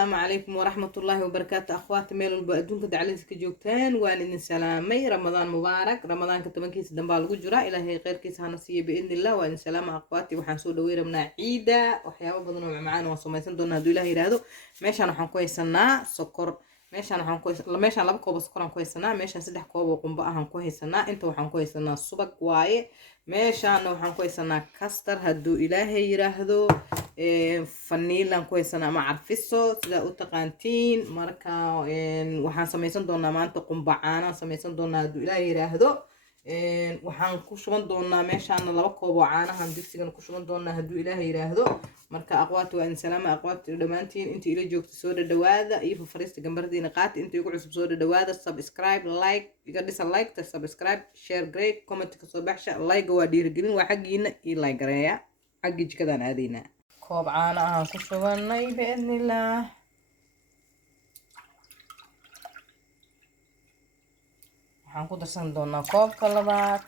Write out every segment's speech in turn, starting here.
السلام عليكم ورحمة الله وبركاته أخواتي ميل البأدون كدعليس كجوكتان وأن إن سلامي رمضان مبارك رمضان كتمن كيس دنبال وجرا إلهي غير كيس هنصيه بإذن الله وإن سلام أخواتي وحنسود وير من عيدة وحياة بدنا معانا وصوميسن دون هدو إلهي رادو ماشي أنا حنكويسنا سكر ماشي أنا حنكويس ماشي أنا لبكو بسكر حنكويسنا ماشي سدح كوب وقنبا حنكويسنا أنت وحنكويسنا الصبح واي ماشي أنا وحنكويسنا كاستر هدو إلهي يراهدو فنيلان كويسنا ama carfiso sida u taqaantiin marka waxaan samaysan doonaa maanta qumba caana samaysan doonaa haduu ilaahay yiraahdo waxaan ku shuban doonaa meeshaan laba koob oo caanahan digsigan ku shuban doonaa haduu ilaahay yiraahdo marka aqwaati waa in salaama aqwaati dhamaantiin inta ila joogto soo dhawaada iyo fariista gambardiina qaat inta igu cusub soo dhawaada subscribe like iga dhisa like ta subscribe share great comment ka soo baxsha like waa dhiirigelin waa xaqiina iyo like gareeya xaqi jikadan aadina كوب عانا كشوفناي بإذن الله حنكون درسنا دونا كوب كلبات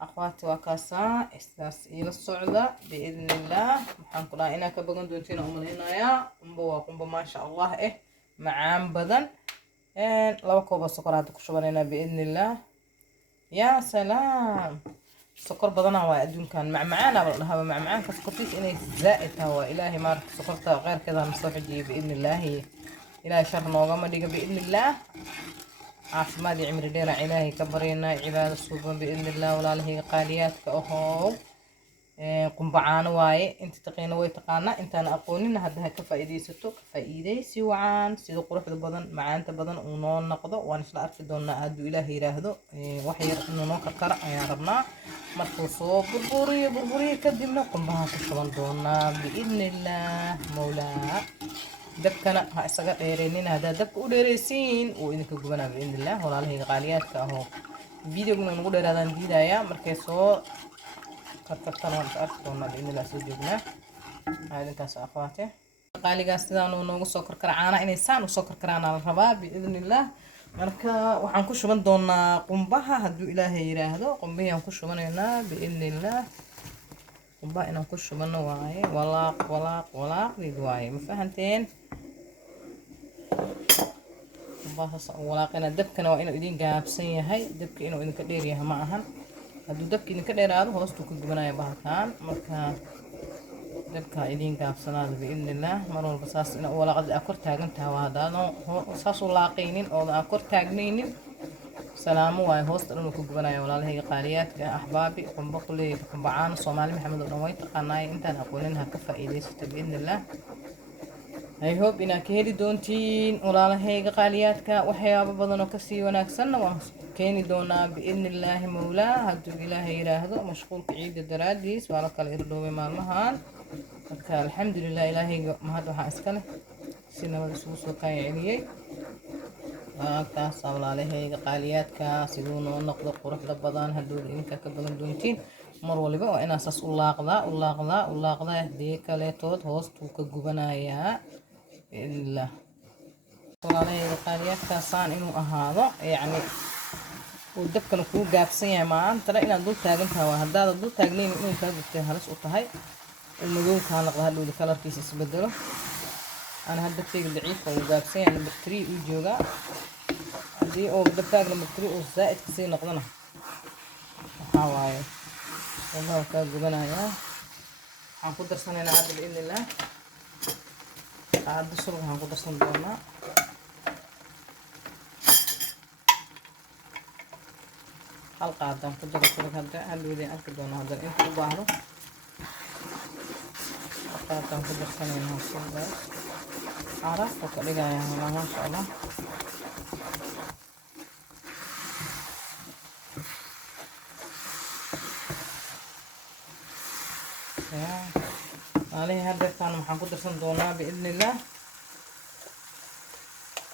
أخواتي وكاسا استاس إلى الصعدة بإذن الله حنكون هنا كبقون دونتين أمنا يا قنبوا ما شاء الله معام بدن لو كوب السكرات كشوفنا بإذن الله يا سلام سكر بدنا وأدون كان معنا والله معنا كسكرتيس إني زائد هو إلهي ما سكرتها غير كذا مصطفى بإذن الله إلهي شر نوغما ديك بإذن الله عاف ما دي عمري دينا إلهي كبرينا عبادة الصوبة بإذن الله ولا له قاليات كأهو قنبعان واي انت تقينا ويتقانا انت انا اقولين هذا كفايديستو كفايديسي وعان سيدو قروحدا بدن معانتا بدن ونoo noqdo waan isla arki doonaa aadu ilaahay yiraahdo wax yar inuu noo karkar ayaan rabnaa markuu soo burburiyo kadibna qumbaha ku shuban doonaa biidnillah mawlaa dabkana ha isaga dheereenin hadaa dabka u dheereysiin oo idinka gubanaa biidnillah walaalahayga qaaliyaadka ahoo videoguna nagu dheeraadaan diidaya markay soo كتبتنا وانتأكدنا بإذن الله سيجبنا هذا كاس أخواتي قالي قاس تدانو نوغو سوكر كرعانا إني سانو سوكر كرعانا الرباب بإذن الله مركا وحان كشو من دونا قنبها هدو إلهي يراهدو قنبها كشو من هنا بإذن الله قنبها إنا كشو من واي ولاق ديدواي مفهمتين قنبها ولاقنا دبكنا وإنو إدين قابسين هاي دبك إنو إدين كديريها معهن هادو دبكي idinka dheeraado hoostu ku gubanaya bahalkan marka dabka idinka afsanaad biidnillah mar walba saas ina walaaqada kor taagan tahay waadaano saas u laaqaynin oo kor taagnaynin salaamo way hoosta dhan ku gubanaya walaalahayga qaaliyaadka ahbaabi qumba kulay qambacaan Soomaali Maxamed oo way taqaanay intaan aqoonin ha ka faa'iideysto biidnillah I hope ina ka heli doontiin walaalahayga qaaliyaadka waxyaabo badan oo ka sii wanaagsan waa keeni doonaa biidnillah mawlaa haduu ilaahay yiraahdo mashquulka ciida daraadiis waa la kala irdhoobay maalmahan marka alxamdulillah ilaahayga mahad waxa iska leh si nabad isugu soo kaayeeliyay taas walaalahayga qaaliyaadka sidoo noo noqdo quruxda badan haduu idinka ka badan doontiin mar waliba waa inaa saas u laaqdaa hadii kale tood hoostu ka gubanayaa biidnillah walaalahayga qaaliyaadka saan inuu ahaado yani ودبكنا كو غابسن yahay maanta inaad dul taagan tahay hadaad dul taagnayn inuu ka gubtay halis u tahay madow ka noqdo hadhow kalarkiisa isbedelo ana hadda fiig daciif oo gaabsan yahay number 3 uu jooga hadii oo dabkaag number 3 oo zaid ka sii noqdana waxa waaye wallahi ka gubanaya waxaan ku darsanaynaa aad biidnillah aad soo waxaan ku darsan doonaa halqaadaan ku jiro hadda halweedii arki doona hadda inta u baahdo halqaadaan ku darsanayna sida araf oo ka dhigaya ma sha Allah عليه هذا كان waxaan ku darsan doonaa biidnillah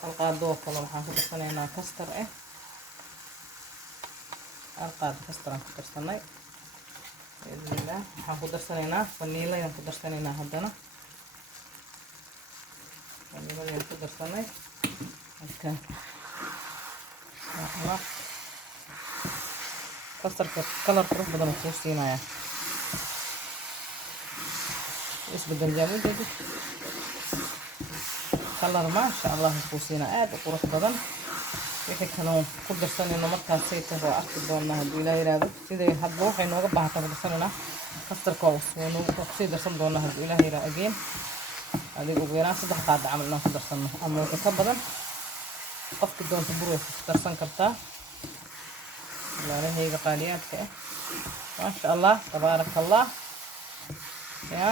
halqaado kale waxaan ku darsanaynaa kastar القاد كستران كترسناي بإذن الله حنقول درسنا فانيلا ينقول درسنا هدنا فانيلا ينقول درسنا هكا كستر كلر كروف بدنا نخلصينا يا إيش بدنا نجيبه kalar ma sha Allah ku siina aad u qurux badan wixii kale ku darsanayno markaas ay tahay arki doonaa haddii Ilaahay yiraahdo sidii hadba waxay nooga baahataa ku darsanayna kastarka oo ku sii darsan doonaa haddii Ilaahay yiraahdo again adiga ugu yaraan 3 qaad camal inaan ku darsano ama wixii ka badan qofka doonta bur way ku darsan kartaa walaalahayga qaaliyaadka ma sha Allah tabarakallah ya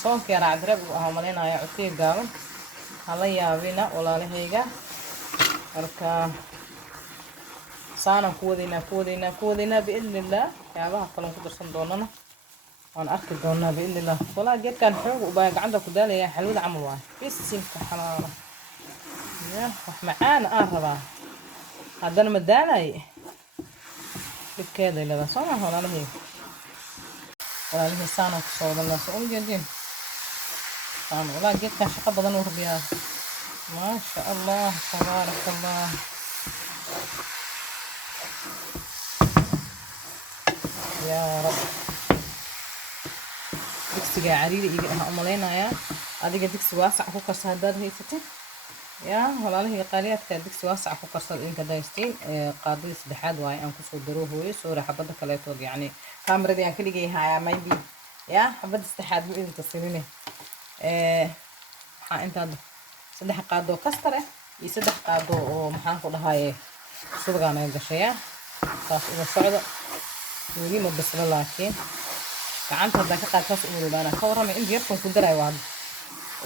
soonka yar cadreeb u ahaa maleynaya cutiga gaaban hala yaabina walaalahayga marka saana ku wadaynaa biidnillah yaabaha kale ku darsan doonana waan arki doonaa biidnillah walaa geedkan xoog u baa gacanta ku daalaya xalwada camal waa bisinka xalaala ya wax macaan aan rabaa haddana ma daalay dibkeeda ilaa soo ma walaalahayga saana ku soo wadana soo jeedin saana walaa geedkan shaqo badan u rabiyaa ما شاء الله تبارك الله يا رب دكسي عريري إيجا أمالينا يا أديك دكسي واسع كوكر سهداد هي فتي يا والله هي قاليات دكسي واسع كوكر سهد إنك دايستين قاضي سدحاد واي أنكو صدروه هوي صورة حبدك لا يتوقع يعني كاميرا دي أنكلي جاي هاي ما يبي يا حبد استحاد بإذن تصيريني أنت هذا 3 qaado kastar ah iyo 3 qaado oo maxaan ku dhahaye suugaan ay gashay taas uga socdo weli ma bisla laakiin gacanta hadda ka qaad taas u wadaana ka warramay in yarkan ku daray waa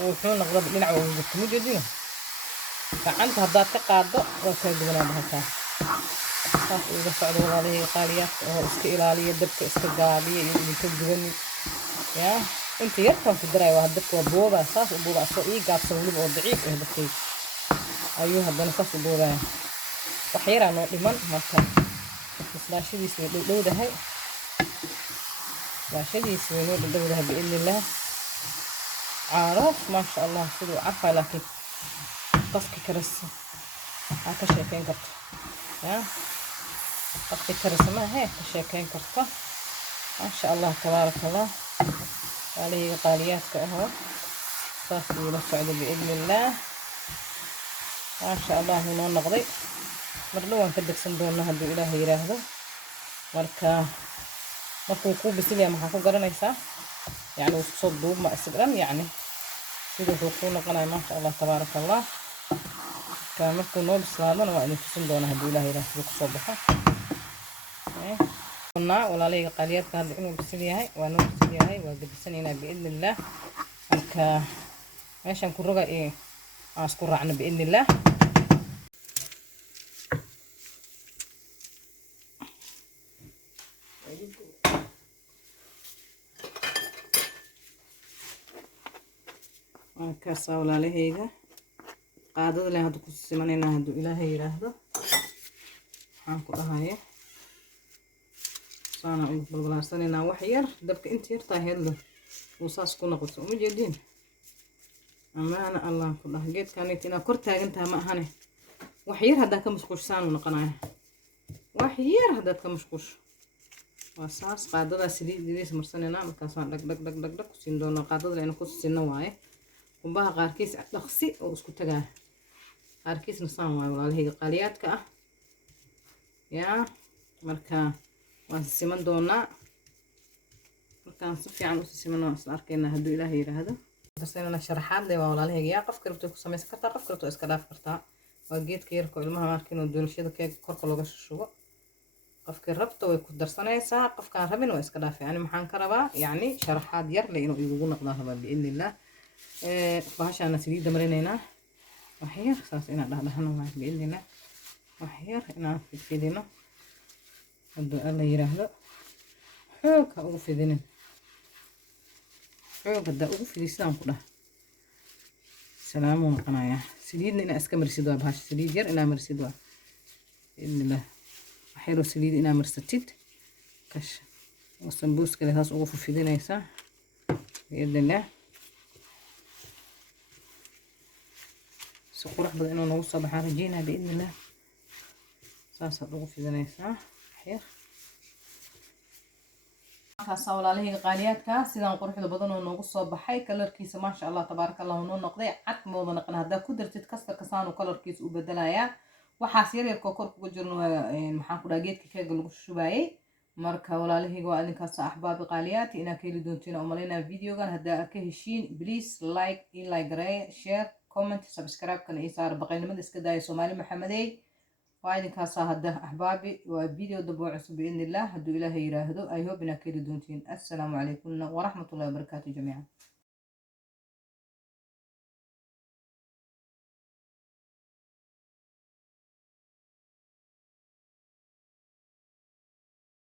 wuxuu noqday dhinac ugu kuma jeedin gacanta hadda ka qaado oo ka duwanaa halka taas uga socdo walaalihii qaaliyaadka oo iska ilaaliya dabka iska gaabiya iyo inta duwan ya انت يركن في الدراي واحد دكوا بوبا صاص بوبا سو اي قاب سو لب او ضعيف اه دكي ايوه هذا صاص بوبا وحيرا نو دمان marka isla shadiis way dhowdahay la shadiis way dhowdahay باذن الله عارف ما شاء الله sidoo عارفه laakiin qofki karasa ka sheekeyn karto ya qofki karasa ma hay ka sheekeyn karto ما شاء الله تبارك الله عليه قاليات كأهو صافي ولسعد بإذن الله ما شاء الله هنا نقضي مرلوان كدك صندوقنا هدو إلهي يراهدو مركو كوب بسيليا محاكو قرنيسا يعني وصدوب ما استقرام يعني سيدو توقونا قناي ما شاء الله تبارك الله كمركو نوب سلامنا وإنو صندوقنا هدو إلهي يراهدو كصبحة ولا لي قاليات هذا إنه بسيليا وانو بسيليا وقبسنينا بإذن الله marka meeshan ku roga aan isku raacno بإذن الله marka sawlalahayga qaadada leh hadu ku simanayna hadu Ilaahay yiraahdo waxaan ku dhahayaa saana ugu balbalaasanayna wax yar dabka inta yarta heedlo وصاص كنا قلت مجدين أمانة الله كله جيت كانت أنا كرت أنت ما هني وحير هذا كم مشكوش سان ونقناه وحير هذا كم مشكوش وصاص قادر سديد ديس مرسنا نعم كاسان دق سندونا قادر لأنه كوس سنواعي وبها غاركيس أخسي واسكت جاه غاركيس نصام والله هي قاليات كأ يا مركا وسمن دونا كان صفي عن وسيمنا أركينا هدو إلهي هذا درسنا الشرحات لي والله يا قف كربتو سميس كرتا قف كربتو اسكلاف كرتا وجيت كيركو ilmaha markiin uu doolshada ka korka looga shubo qofkii rabto way ku darsanaysaa qofkaan rabin waa iska dhaaf yani maxaan ka rabaa yani sharaxaad yar la inuu igu noqdo haba biidnillah bahashana saliida marinayna wax yar saas ina dhahdahno ma biidnillah wax yar ina fidino haduu alla yiraahdo xoog ha ugu fidinin هذا أقول في الإسلام كله سلام وقنايا سليد إن أسكمر سدوا بهاش سليد ير إن أمر سدوا بإذن الله أحيرو سليد إن أمر ستيت كش والسمبوس كده هاس أقول في دينا يسا بإذن الله سقورح بدأنا نوصل بحارجينا بإذن الله ساسا أقول في دينا يسا أحير kaasa walaalahayga qaaliyaadka sidaan quruxda badan oo noogu soo baxay kalarkiisa maasha allah tabaaraka allah noo noqday cad mooda naqan haddaa ku dartid kasta kasaanu kalarkiisa u bedelayaa waxaas yaryarkoo kor kuga jirno maxaan ku dhaha geedka keega lagu shubaayay marka walaalahayga waa idinkaas axbaabi qaaliyaati inaa ka heli doontiin oo malaynaa videogan haddaa ka heshiin please like gareeye share comment subscribe kana ii saara baqaynimada iska daaya soomaali maxamedey وعيدك هسا هده أحبابي وفيديو دبوع بإذن الله هدو إلهي يراهدو I hope إنك كيري دونتين السلام عليكم ورحمة الله وبركاته جميعا